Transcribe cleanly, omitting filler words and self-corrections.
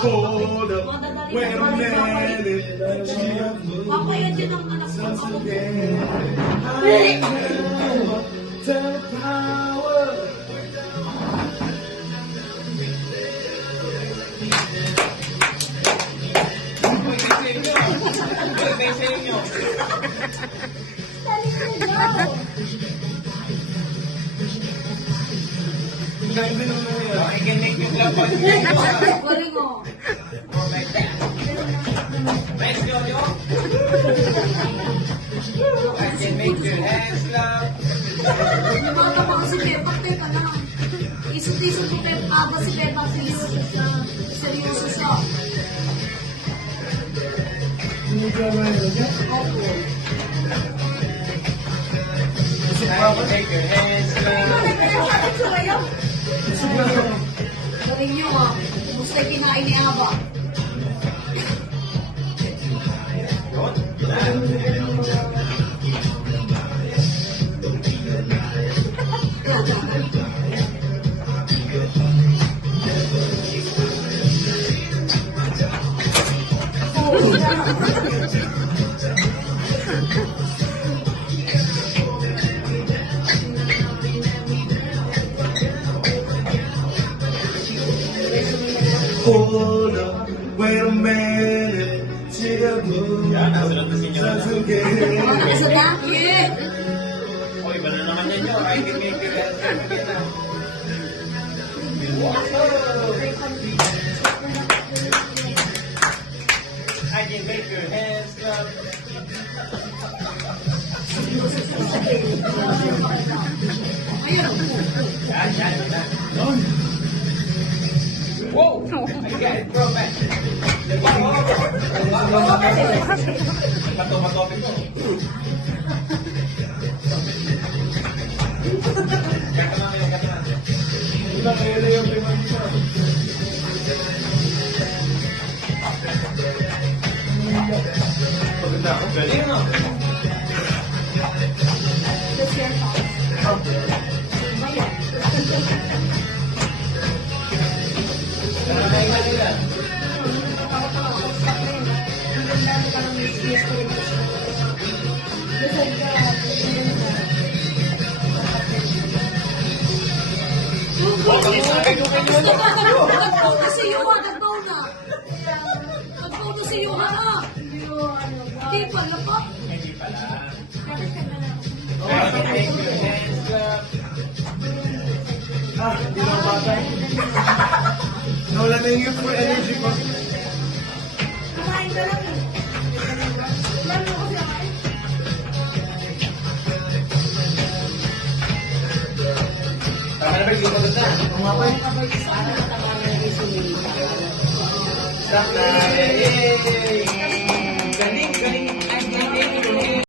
Hold up, wait a minute. Papaya din ang anak ko. Tell the power. I can make you clap on Galing mo. like that. Let's go, yo. I can make your hands clap. Bata pa kasi Pepa, teka na. Isot-isot ko Pepa, ba si Pepa, seryoso siya. Seryoso siya. Opo. I can make your hands clap. Galing nyo ah. Gusto yung kinain ni Aba. Hold up, wait a minute. 지금 사줄게. Sa bakit? Oh, iba na naman yan, yo. I can make your hands clap again. I can make your hands clap. Ayun. Yan. Whoa! I got it, bro, man. Bato ko. Kata na. Ilang ere yung pinagsa. Paganda ako, pwede. Ayun, no? Nakakaingat nila. Nag-photo si Yuha, nag-photo. Nag-photo si Yuha ah. Hindi pala po. Hindi pala. I can make your hands clap. Hindi lang batay. Nawala na yung youthful energy ko. Kumain ka lang eh. Lalo ko siya kain. Tama na ba yung maganda? Stop na. Yay!